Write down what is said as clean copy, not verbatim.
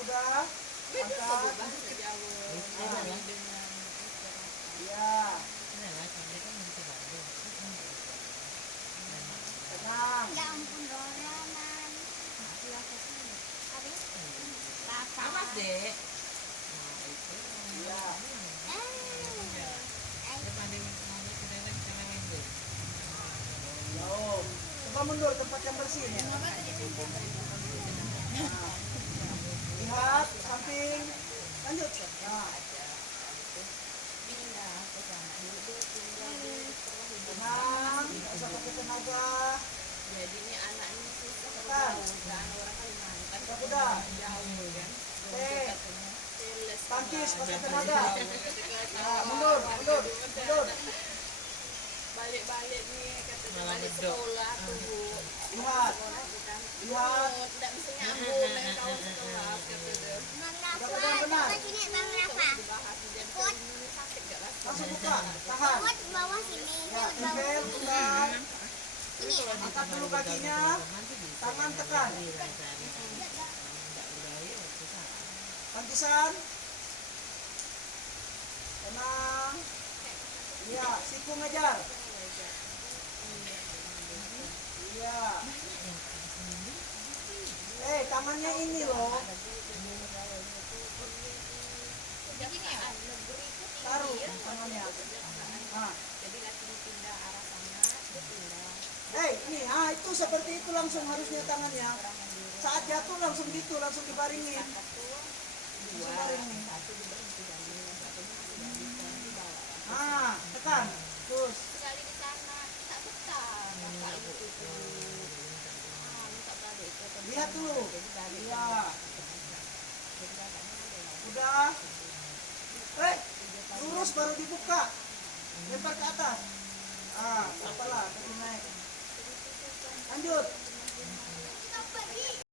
kuda. Angkat. Iya. Tenang. Ya ampun Dora man. Awas dek. Iya. Jauh. Coba mundur tempat yang bersih. Nah. Lihat samping. Lanjut. Nah. Tenang. Nggak usah pakai tenaga. Jadi ini anaknya susah Tekan. kan orang Kalimantan Kuda kuda. jauh kan. Tangkis pakai tenaga. Nah, mundur, mundur, mundur. Balik-balik nih kata dia Malah balik medok. sekolah tuh Bu. Lihat. Lihat. Tidak bisa nyambung dengan kawan sekelas kata dia. Benar. Sini bang apa? Dibahas dia Kuat. sakit gak lah. Langsung buka. Tahan. Kuat bawah sini. Ya, Kuat bawah impel, sini. tekan. Ini. Angkat dulu kakinya. Tangan tekan. Tankisan. Tenang. Iya, siku ngejar. Iya. Tangannya ini loh. Taruh tangannya. Nah. Jadi lagi pindah arah sana, dia pindah. Ini, itu seperti itu langsung harusnya tangannya. Saat jatuh langsung gitu, langsung dibaringin. Langsung baringin. Tekan. Terus. Sekali di sana, tak betah. Kakak itu tuh. Minta balik ke tempat. Lihat dulu. Iya. Udah. Lurus baru dibuka. Lempar ke atas. Apalah, tadi naik. Lanjut.